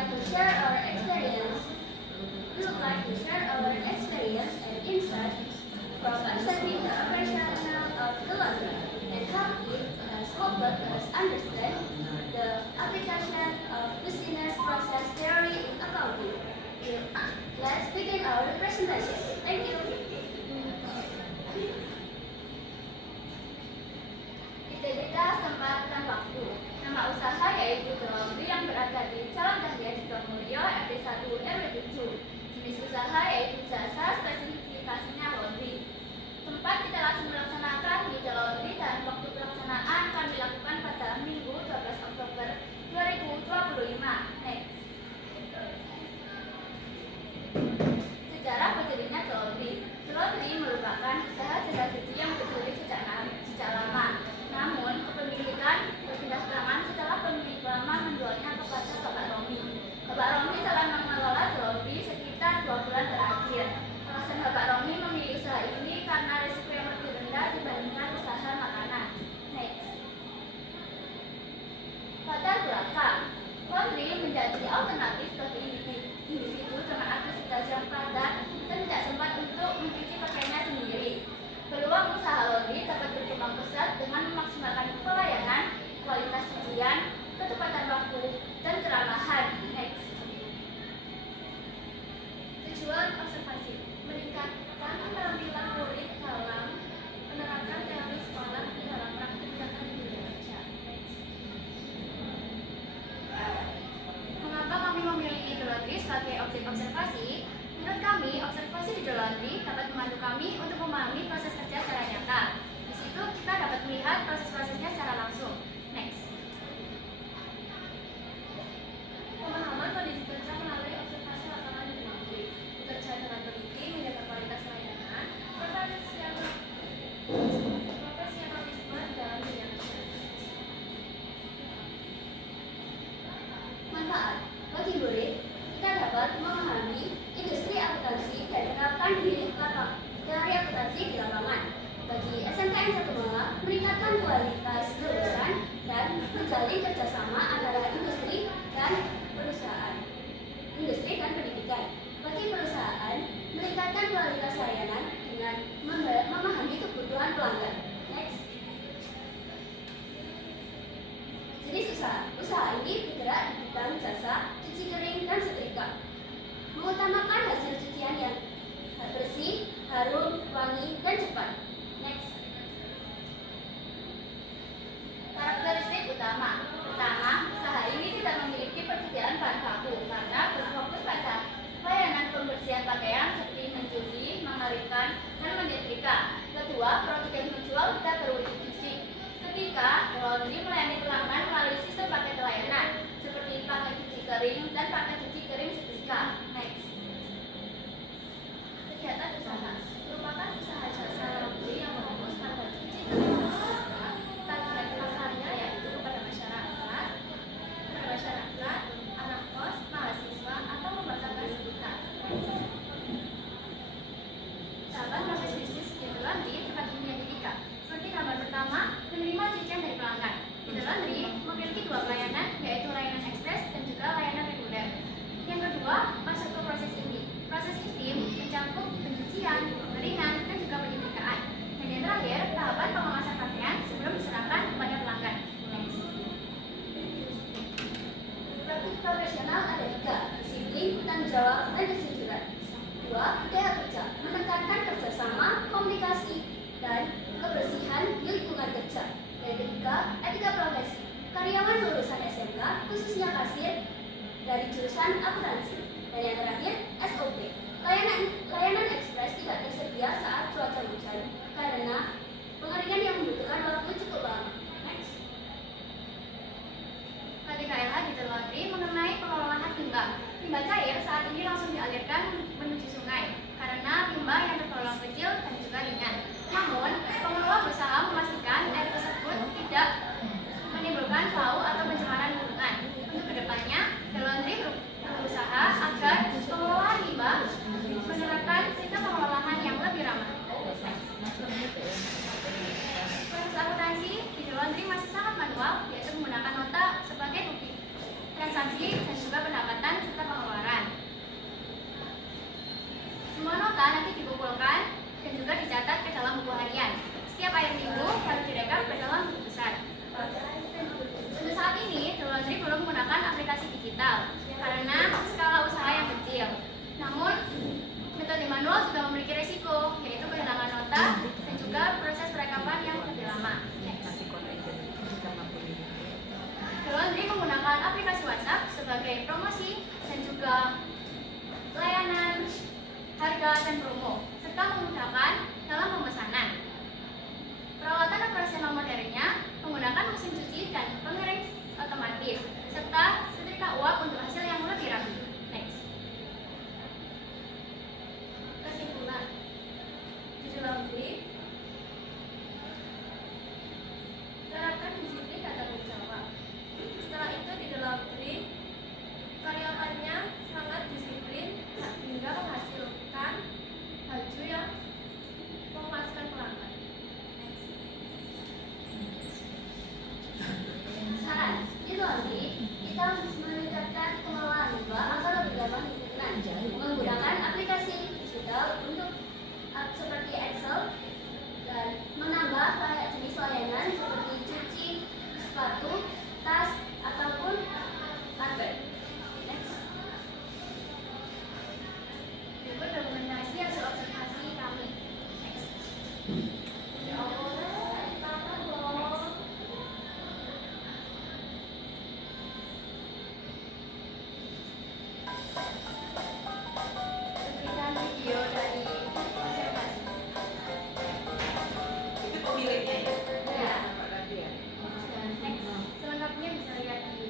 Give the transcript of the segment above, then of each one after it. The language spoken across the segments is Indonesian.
like to share our experience. We would like to share our experience and insights from observing the operational of the laundry and how it has helped us understand the application of business process theory in accounting. Let's begin our presentation. Thank you. Identitas tempat dan waktu. Nama usaha yaitu Laundry yang berada di Jalan Dahlia Sukamulyo RT 1 RW 7. Jenis usaha yaitu jasa, spesifikasinya laundry. Tempat kita langsung melaksanakan di Laundry dan waktu pelaksanaan kami lakukan pada Minggu 12 Oktober 2025. Next. Sejarah berdirinya Laundry. Laundry merupakan usaha jasa cuci yang berdiri sejak lama. Namun, kepemilikan berpindah tangan setelah pemilik lama menjualnya kepada Bapak Romi. Bapak Romi telah mengelola Laundry sekitar 2 bulan terakhir. Alasan Bapak Romi memilih usaha ini karena risiko yang lebih rendah dibandingkan usaha makanan. Next. Latar belakang. Laundry menjadi alternatif bagi individu dengan aktivitas yang padat dan tidak sempat untuk mencuci pakaiannya sendiri. Peluang usaha laundry dapat berkembang pesat dengan memaksimalkan pelayanan, kualitas cucian, ketepatan waktu, dan keramahan. Next. Tujuan observasi: meningkatkan keterampilan murid dalam menerapkan teori sekolah dalam praktik dan dunia kerja. Next. Mengapa kami memilih Laundry sebagai objek observasi? Menurut kami, observasi di Laundry dapat membantu kami untuk memahami proses kerja secara nyata. Di situ kita dapat melihat proses-prosesnya secara langsung. Next. Pemahaman kondisi kerja melalui observasi lapangan di Laundry. Bekerja dengan teliti, menjaga kualitas layanan, profesionalisme di dalam dunia kerja. Manfaat bagi murid, kita dapat memahami industri akuntansi dan menerapkan teori akuntansi di lapangan. Bagi SMKN Satu Malang, meningkatkan kualitas lulusan dan menjalin kerjasama antara industri dan perusahaan, industri dan pendidikan. Bagi perusahaan, meningkatkan kualitas layanan dengan memahami kebutuhan pelanggan. Next. Jenis usaha. Usaha ini bergerak di bidang jasa, cuci kering, dan setrika. Mengutamakan hasil cucian yang bersih, harum, wangi, dan cepat. Next. Karakteristik utama. Pertama, usaha ini tidak memiliki persediaan bahan baku karena berfokus pada layanan pembersihan pakaian seperti mencuci, mengeringkan, dan menyetrika. Kedua, produk yang dijual tidak berwujud fisik. Ketiga, Laundry melayani pelanggan melalui sistem paket layanan seperti paket cuci kering dan paket cuci kering setrika. Next. Kegiatan usaha merupakan usaha jasa laundry yang fokus pada cuci kering setrika. Target pasarnya yaitu kepada masyarakat, anak kos, mahasiswa, atau rumah tangga sekitar. Tahapan proses bisnis di Laundry terbagi menjadi 3. Seperti gambar pertama, menerima cucian dari pelanggan. Di Laundry memiliki 2 pelayanan, yaitu layanan ekspres dan juga layanan reguler. Yang kedua, masuk ke proses inti. Proses inti mencakup pencucian, pengeringan, dan juga penyetrikaan. Dan yang terakhir, tahapan pengemasan pakaian sebelum diserahkan kepada pelanggan. Next. Praktik profesional ada 3, disiplin, tanggung jawab, dan kejujuran. 2, budaya kerja, menekankan kerjasama, komunikasi, dan kebersihan di lingkungan kerja. Yang ketiga, etika profesi, karyawan lulusan SMK, khususnya kasir dari jurusan akuntansi. Dan yang terakhir, SOP, layanan ekspres tidak tersedia saat cuaca hujan karena pengeringan yang membutuhkan waktu cukup lama. Next. KTKLH di Laundry mengenai pengelolaan limbah. Limbah cair saat ini langsung dialirkan menuju sungai karena limbah yang tergolong kecil dan juga ringan. Namun, pengelola berusaha memastikan air tersebut tidak menimbulkan bau atau pencemaran lingkungan. Untuk kedepannya, Laundry berusaha agar pengelolaan limbah menerapkan sistem pengelolaan yang lebih ramah. Proses akuntansi di Laundry masih sangat manual, yaitu menggunakan nota sebagai bukti transaksi dan juga pendapatan Cuplikan video dari observasi. Itu pemiliknya ya? Ya. Pak tadi ya? Dan next, selengkapnya bisa lihat di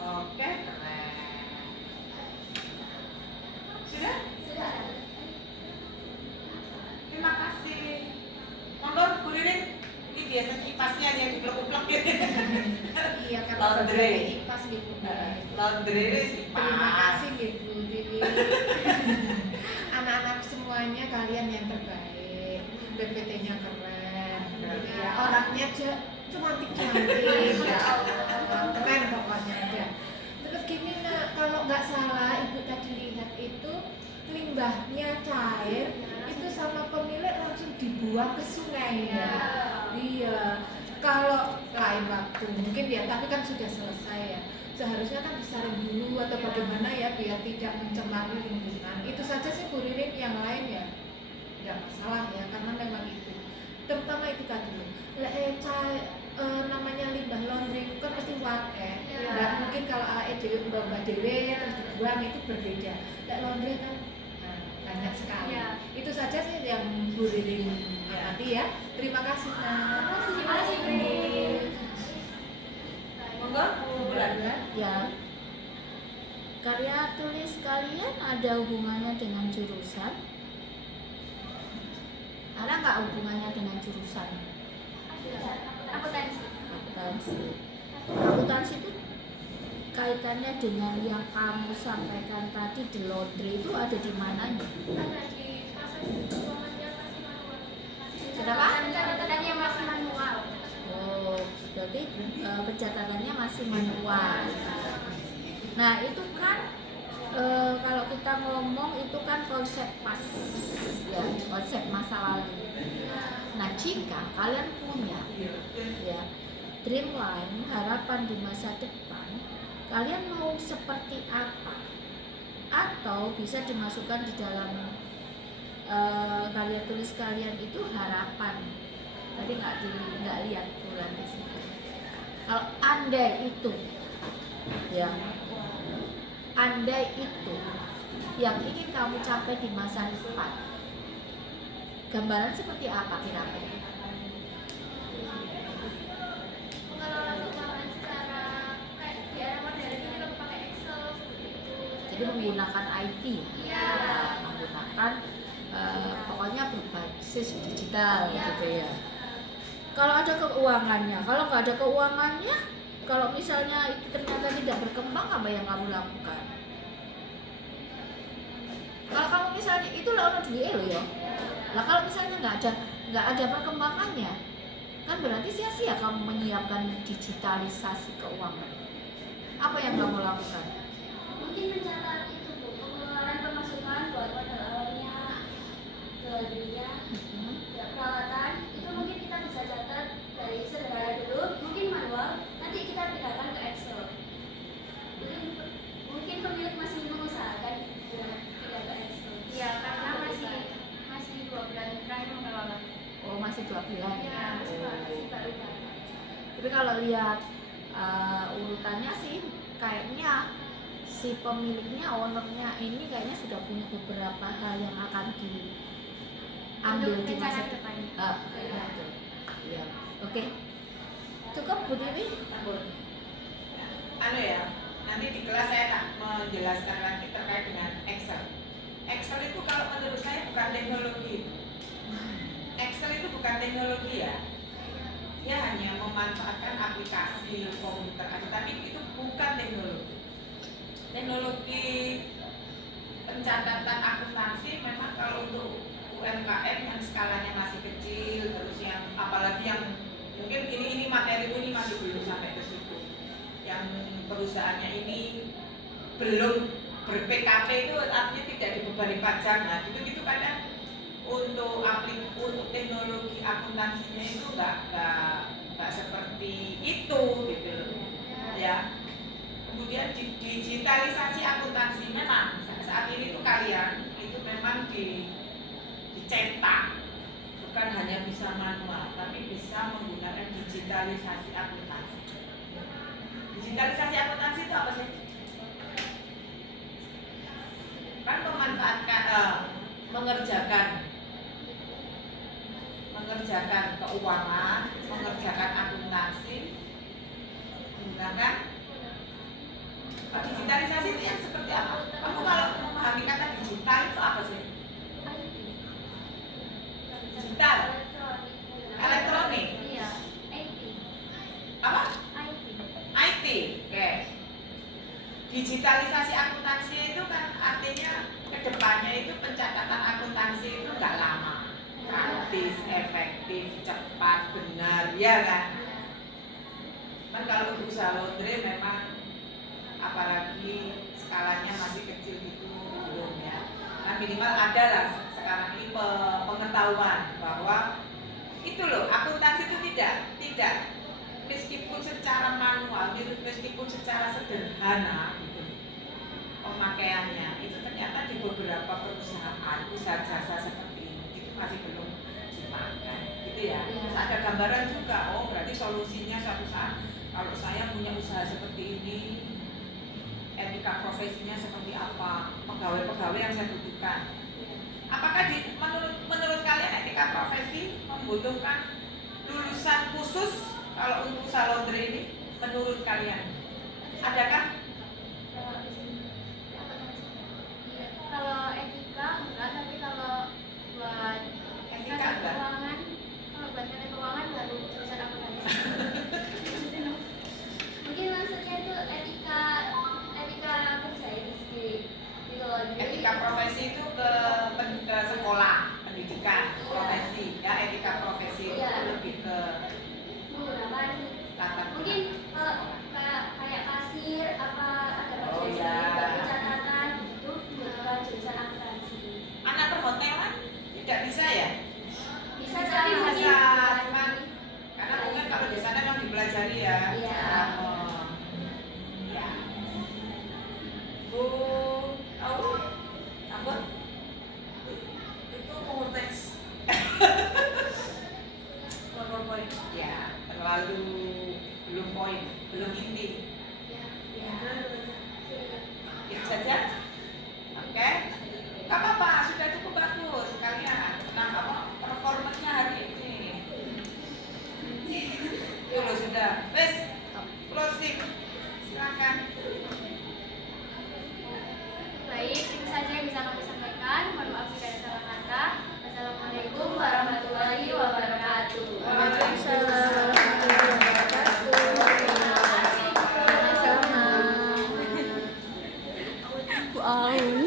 Oke, keren. Sudah? sudah. Terima kasih. Monggo, Bu Ririn. Ini biasanya kipasnya yang diplek-plek gitu. Iya, karena Laundry. bagian kipas gitu. Laundry ini kipas. Terima kasih gitu, Bibi. Anak-anak semuanya kalian yang terbaik. PPT-nya keren. Ya, orangnya cantik. Ya Allah, keren pokoknya ada. Terus gini nak, kalau nggak salah ibu tadi lihat itu limbahnya cair itu sama pemilik langsung dibuang ke sungai ya. Iya. Kalau lain waktu mungkin ya, tapi kan sudah selesai ya. Seharusnya kan disaring dulu atau bagaimana ya biar tidak mencemari lingkungan. Itu saja sih Bu Ririn, yang lain ya tidak masalah ya, karena memang itu. Terutama itu tadi loh. Namanya limbah laundry itu kan pasti wakai. Nggak mungkin kalau AED mbak dewe terus dibuang, itu berbeda. Laundry kan banyak sekali. Itu saja sih yang Bu Ririn amati ya. Terima kasih Nak. Terima kasih, Bri. Monggo, bulan. Ya, karya tulis kalian ada hubungannya dengan jurusan? Ada nggak hubungannya dengan jurusan? Akuntansi. Akuntansi. Akuntansi itu kaitannya dengan yang kamu sampaikan tadi di laundry itu ada di mananya? Ada di proses pembuatannya masih manual. Kenapa? Catatannya masih manual. Oh, berarti pencatatannya masih manual. Nah, itu kan kalau kita ngomong itu kan konsep pas, ya, konsep masa lalu. Nah, jika kalian punya ya dreamline, harapan di masa depan, kalian mau seperti apa? Atau bisa dimasukkan di dalam karya tulis kalian itu harapan. Tadi nggak lihat bulan di situ. Kalau andai itu, ya, andai itu yang ingin kamu capai di masa depan, gambaran seperti apa kira-kira? Mengelola keuangan secara kayak di era modern ini lo pakai Excel seperti itu. Jadi menggunakan IT, Iya. menggunakan pokoknya berbasis digital Iya. gitu ya. Kalau ada keuangannya, kalau nggak ada keuangannya, kalau misalnya itu ternyata tidak berkembang, apa yang kamu lakukan? Kalau kamu misalnya itu lo duit lo ya, lah kalau misalnya nggak ada perkembangannya, kan berarti sia-sia kamu menyiapkan digitalisasi keuangan. Apa yang kamu lakukan? Mungkin mencatat itu Bu, pengeluaran pemasukan buat modal awalnya, jual belinya, ya, perawatan itu mungkin kita bisa catat dari sederhana dulu, mungkin manual, nanti kita pindahkan ke Excel. Jadi mungkin pemilik masih mengusahakan pindah ke Excel. Iya, karena masih 2 bulan terakhir mengelola. Oh, masih 2 bulan. Iya, masih baru banget. Tapi kalau lihat urutannya sih kayaknya si pemiliknya, ownernya ini kayaknya sudah punya beberapa hal yang akan diambil Untuk di masa rencana depan. kedepannya. Ya, oke. Cukup Bu Dewi? Anu ya, nanti di kelas saya tak menjelaskan lagi terkait dengan Excel. Excel itu kalau menurut saya bukan teknologi. Excel itu bukan teknologi ya. Dia hanya memanfaatkan aplikasi komputer aja, tapi itu bukan teknologi. Teknologi pencatatan akuntansi memang kalau untuk UMKM yang skalanya masih kecil, terus yang apalagi yang mungkin ini materi ini masih belum sampai ke situ. Yang perusahaannya ini belum ber-PKP itu artinya tidak dibebani pajak. Nah, gitu-gitu kadang untuk teknologi akuntansinya itu nggak seperti itu gitu ya. Kemudian digitalisasi akuntansi memang saat ini tuh kalian itu memang dicetak, bukan hanya bisa manual tapi bisa menggunakan digitalisasi akuntansi. Digitalisasi akuntansi itu apa sih? memanfaatkan mengerjakan keuangan, mengerjakan akuntansi, menggunakan digitalisasi itu yang seperti apa? Kamu kalau memahami kata digital itu apa sih? Digital, elektronik, Iya, IT. apa? IT. IT, oke. Digitalisasi akuntansi itu kan artinya kedepannya itu pencatatan akuntansi itu nggak lama, praktis, efektif, cepat, benar, ya kan? Cuman kalau untuk usaha laundry memang apalagi skalanya masih kecil itu belum ya. Nah minimal ada lah sekarang ini pengetahuan bahwa itu loh akuntansi itu tidak meskipun secara manual, meskipun secara sederhana gitu, pemakaiannya itu ternyata di beberapa perusahaan usaha jasa seperti ini itu masih belum dipakai, gitu ya. Terus ada gambaran juga, oh berarti solusinya suatu saat kalau saya punya usaha seperti ini, etika profesinya seperti apa, pegawai-pegawai yang saya butuhkan. Apakah menurut kalian etika profesi membutuhkan lulusan khusus kalau untuk usaha laundry ini? Menurut kalian, adakah? Kalau etika enggak, tapi kalau buat Etika teknik enggak? keuangan, kalau buat teknik keuangan baru jurusan akuntansi. Mungkin maksudnya itu etika kerja itu sendiri. Gitu loh. Jadi, Etika profesi itu ke sekolah, pendidikan, profesi, ya etika profesi itu Iya. lebih ke menggunakan latar mungkin kalau kayak kasir apa ada Oh, bagian iya. sendiri buat pencatatan itu menggunakan jurusan akuntansi. anak perhotelan tidak bisa ya? Bisa Bisa, tapi mungkin cuman karena mungkin kalau di sana memang dipelajari ya. Iya. Oh. Ya. Bu, tahu? Apa? Itu konteks. PowerPoint. Ya, terlalu belum poin, belum inti. ya. Itu saja. Oke. Gak apa-apa, sudah cukup bagus kalian. Tentang apa performanya hari ini. Yuk sudah. Wes, closing. Silakan. Baik, itu saja yang bisa kami sampaikan. Mohon maaf jika ada salah kata. Wassalamualaikum warahmatullahi wabarakatuh. Waalaikumsalam warahmatullahi wabarakatuh. Sama-sama. Wow.